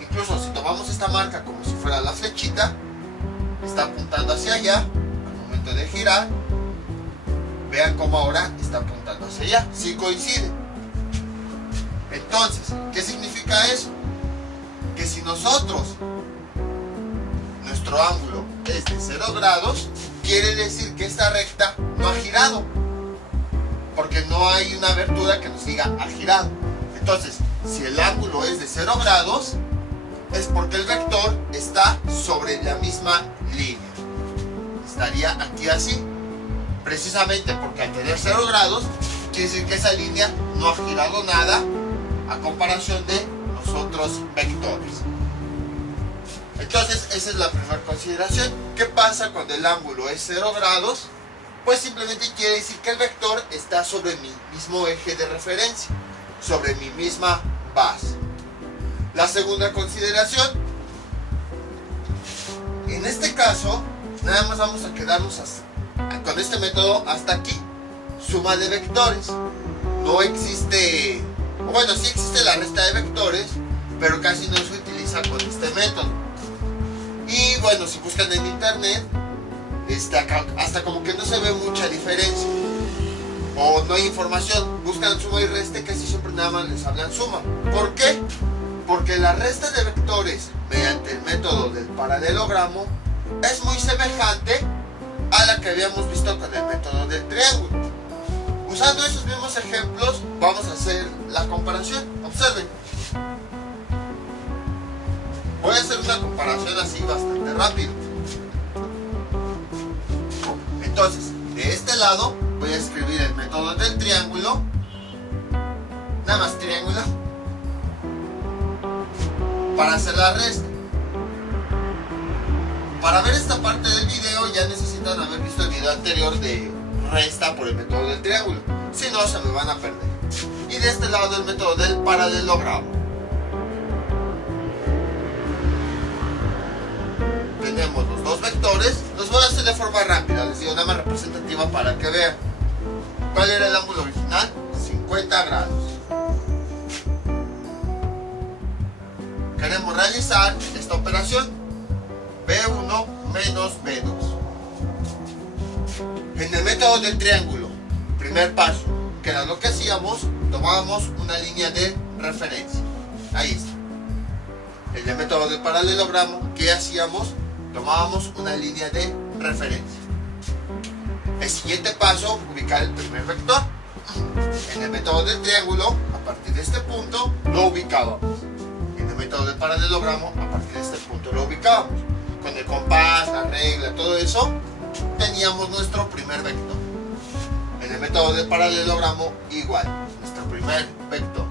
Incluso si tomamos esta marca como si fuera la flechita, está apuntando hacia allá al momento de girar, Vean cómo ahora está apuntando hacia allá. Sí coincide. Entonces, ¿qué significa eso? Que si nosotros, nuestro ángulo es de 0 grados, quiere decir que esta recta no ha girado. Porque no hay una abertura que nos diga ha girado. Entonces, si el ángulo es de 0 grados, es porque el vector está sobre la misma línea. Estaría aquí así. Precisamente porque al tener 0 grados, quiere decir que esa línea no ha girado nada a comparación de los otros vectores. Entonces, esa es la primera consideración. ¿Qué pasa cuando el ángulo es 0 grados? Pues simplemente quiere decir que el vector está sobre mi mismo eje de referencia, sobre mi misma base. La segunda consideración, en este caso, nada más vamos a quedarnos con este método hasta aquí. Suma de vectores. No existe, bueno, sí existe la resta de vectores, pero casi no se utiliza con este método. Y bueno, si buscan en internet, hasta como que no se ve mucha diferencia. O no hay información. Buscan suma y resta, casi siempre nada más les hablan suma. ¿Por qué? Porque la resta de vectores mediante el método del paralelogramo es muy semejante a la que habíamos visto con el método del triángulo. Usando esos mismos ejemplos vamos a hacer la comparación. Observen. Voy a hacer una comparación así bastante rápido. Entonces, de este lado voy a escribir el método del triángulo. Nada más triángulo. Para hacer la resta. Para ver esta parte del video ya necesitan haber visto el video anterior de resta por el método del triángulo. Si no, se me van a perder. Y de este lado el método del paralelogramo. Tenemos los dos vectores. Los voy a hacer de forma rápida. Les digo nada más representativa para que vean. ¿Cuál era el ángulo original? 50 grados. Queremos realizar esta operación. B1 menos B2. En el método del triángulo, primer paso, que era lo que hacíamos, tomábamos una línea de referencia. Ahí está. En el método del paralelogramo, ¿qué hacíamos? Tomábamos una línea de referencia. El siguiente paso, ubicar el primer vector. En el método del triángulo, a partir de este punto, lo ubicábamos. En el método del paralelogramo, a partir de este punto lo ubicábamos. Con el compás, la regla, todo eso, teníamos nuestro primer vector. En el método del paralelogramo, igual, nuestro primer vector.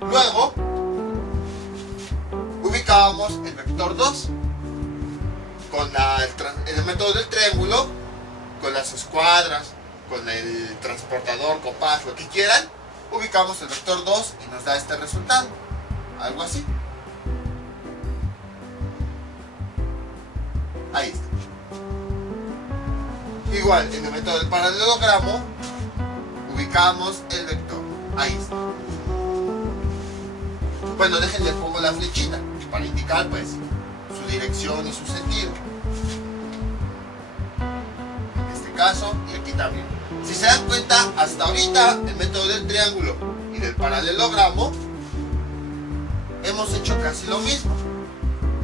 Luego, ubicábamos el vector 2. En el método del triángulo, con las escuadras, con el transportador, compás, lo que quieran, ubicamos el vector 2 y nos da este resultado. Algo así. Ahí está. Igual, en el método del paralelogramo, ubicamos el vector. Ahí está. Bueno, déjenle pongo la flechita para indicar pues su dirección y su sentido. En este caso y aquí también. Si se dan cuenta, hasta ahorita el método del triángulo y del paralelogramo hemos hecho casi lo mismo.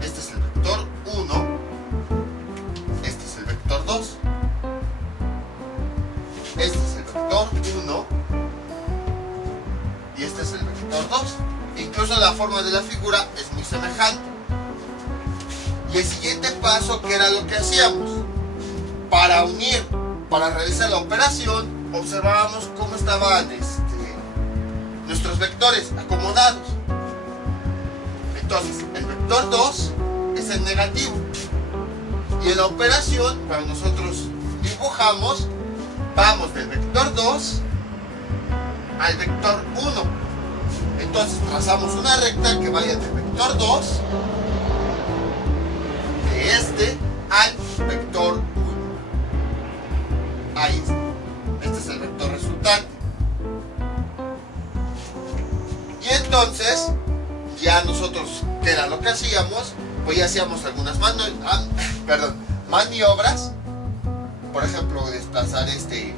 Este es el vector 1, este es el vector 2, este es el vector 1 y este es el vector 2. Incluso la forma de la figura es muy semejante. Y el siguiente paso, ¿qué era lo que hacíamos? Para unir, para realizar la operación, observábamos cómo estaban nuestros vectores acomodados. Entonces, el vector 2 es el negativo. Y en la operación, cuando nosotros dibujamos, vamos del vector 2 al vector 1. Entonces trazamos una recta que vaya del vector 2, de este al vector 1. Ahí está. Este es el vector resultante. Y entonces, ya nosotros, ¿qué era lo que hacíamos? Pues ya hacíamos algunas maniobras por ejemplo, desplazar este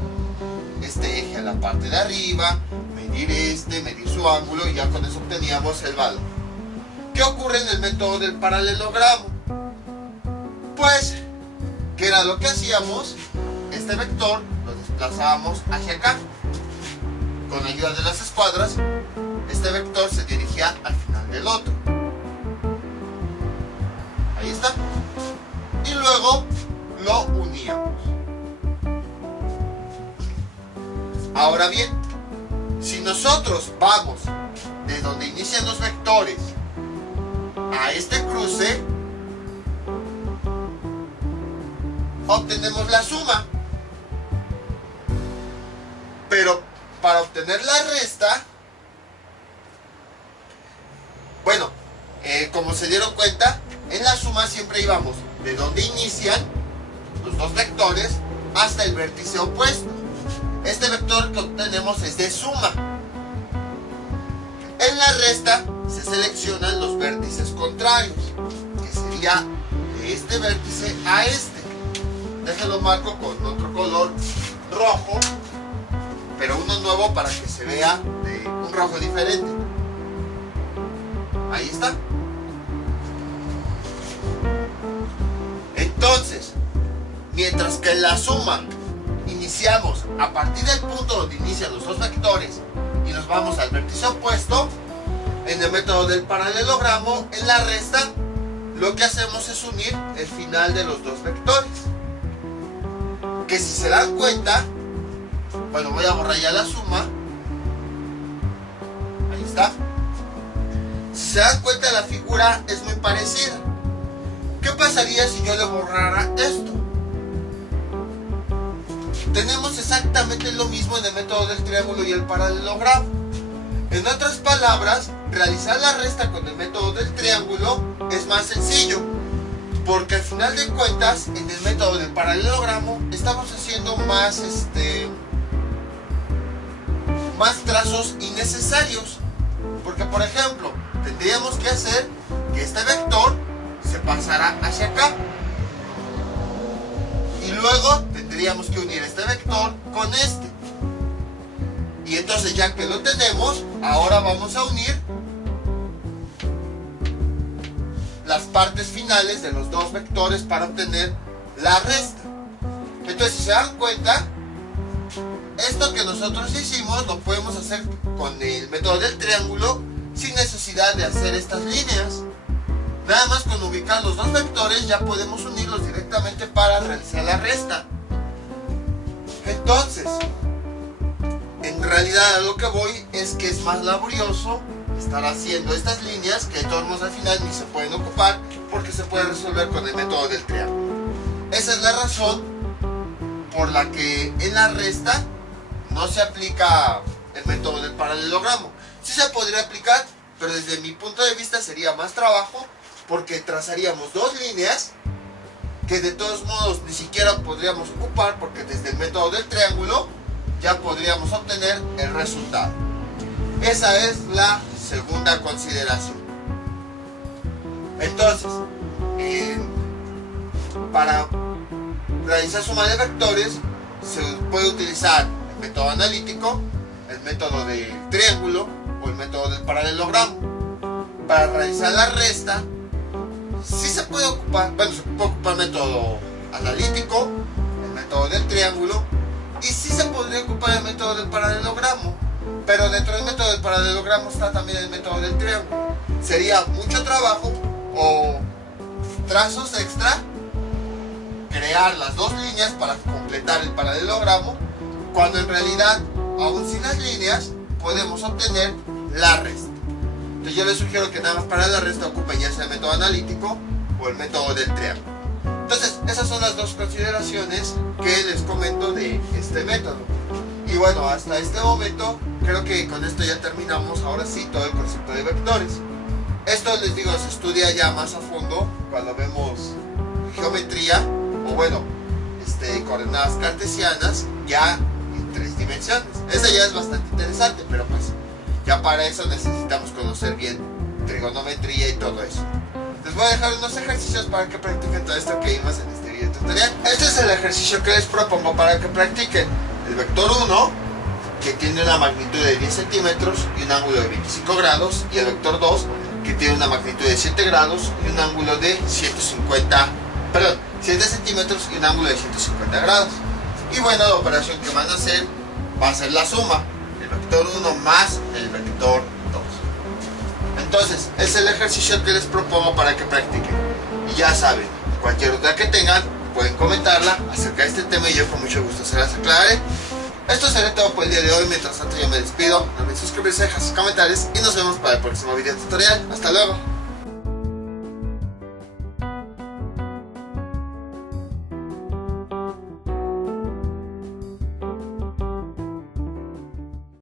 eje a la parte de arriba, medir su ángulo, y ya con eso obteníamos el valor. ¿Qué ocurre en el método del paralelogramo? Pues, ¿qué era lo que hacíamos? Este vector lo desplazábamos hacia acá. Con ayuda de las escuadras, este vector se dirigía al final del otro. Ahí está. Y luego lo uníamos. Ahora bien, si nosotros vamos de donde inician los vectores a este cruce, obtenemos la suma. Pero para obtener la resta, bueno, como se dieron cuenta, en la suma siempre íbamos de donde inician los dos vectores hasta el vértice opuesto. Este vector que obtenemos es de suma. En la resta se seleccionan los vértices contrarios, que sería de este vértice a este. Déjenlo marco con otro color rojo, pero uno nuevo para que se vea de un rojo diferente. Ahí está. Entonces, mientras que en la suma iniciamos a partir del punto donde inician los dos vectores y nos vamos al vértice opuesto, en el método del paralelogramo, en la resta, lo que hacemos es unir el final de los dos vectores. Que si se dan cuenta, bueno, voy a borrar ya la suma. Ahí está. Si se dan cuenta, la figura es muy parecida. ¿Qué pasaría si yo le borrara esto? Tenemos exactamente lo mismo en el método del triángulo y el paralelogramo. En otras palabras, realizar la resta con el método del triángulo es más sencillo, porque al final de cuentas, en el método del paralelogramo estamos haciendo más trazos innecesarios. Porque, por ejemplo, tendríamos que hacer que este vector se pasara hacia acá, y luego tendríamos que unir este vector con este. Y entonces, ya que lo tenemos, ahora vamos a unir las partes finales de los dos vectores para obtener la resta. Entonces, si se dan cuenta, esto que nosotros hicimos lo podemos hacer con el método del triángulo sin necesidad de hacer estas líneas. Nada más con ubicar los dos vectores ya podemos unirlos directamente para realizar la resta. Entonces, en realidad a lo que voy es que es más laborioso estar haciendo estas líneas, que de todos modos al final ni se pueden ocupar porque se puede resolver con el método del triángulo. Esa es la razón por la que en la resta no se aplica el método del paralelogramo. Sí se podría aplicar, pero desde mi punto de vista sería más trabajo, porque trazaríamos dos líneas que de todos modos ni siquiera podríamos ocupar, porque desde el método del triángulo ya podríamos obtener el resultado. Esa es la segunda consideración. Entonces, para realizar suma de vectores se puede utilizar el método analítico, el método del triángulo o el método del paralelogramo. Para realizar la resta sí se puede ocupar, bueno, se puede ocupar el método analítico, el método del triángulo, y sí se podría ocupar el método del paralelogramo, pero dentro del método del paralelogramo está también el método del triángulo. Sería mucho trabajo o trazos extra crear las dos líneas para completar el paralelogramo, cuando en realidad, aún sin las líneas, podemos obtener la resta. Entonces yo les sugiero que nada más para la resta ocupen ya sea el método analítico o el método del triángulo. Entonces, esas son las dos consideraciones que les comento de este método. Y bueno, hasta este momento creo que con esto ya terminamos ahora sí todo el concepto de vectores. Esto, les digo, se estudia ya más a fondo cuando vemos geometría, o bueno, coordenadas cartesianas ya en 3 dimensiones. Esa ya es bastante interesante, pero pues ya para eso necesitamos conocer bien trigonometría y todo eso. Les voy a dejar unos ejercicios para que practiquen todo esto que vimos en este video. tutorial. Este es el ejercicio que les propongo para que practiquen. El vector 1, que tiene una magnitud de 10 centímetros y un ángulo de 25 grados, y el vector 2, que tiene una magnitud de 7 grados y un ángulo de 7 centímetros y un ángulo de 150 grados. Y bueno, la operación que van a hacer va a ser la suma, el vector 1 más el vector 2. Entonces, es el ejercicio que les propongo para que practiquen. Y ya saben, cualquier duda que tengan, pueden comentarla acerca de este tema y yo con mucho gusto se las aclararé. Esto será todo por el día de hoy. Mientras tanto yo me despido. No olviden suscribirse, dejar sus comentarios y nos vemos para el próximo video tutorial. Hasta luego.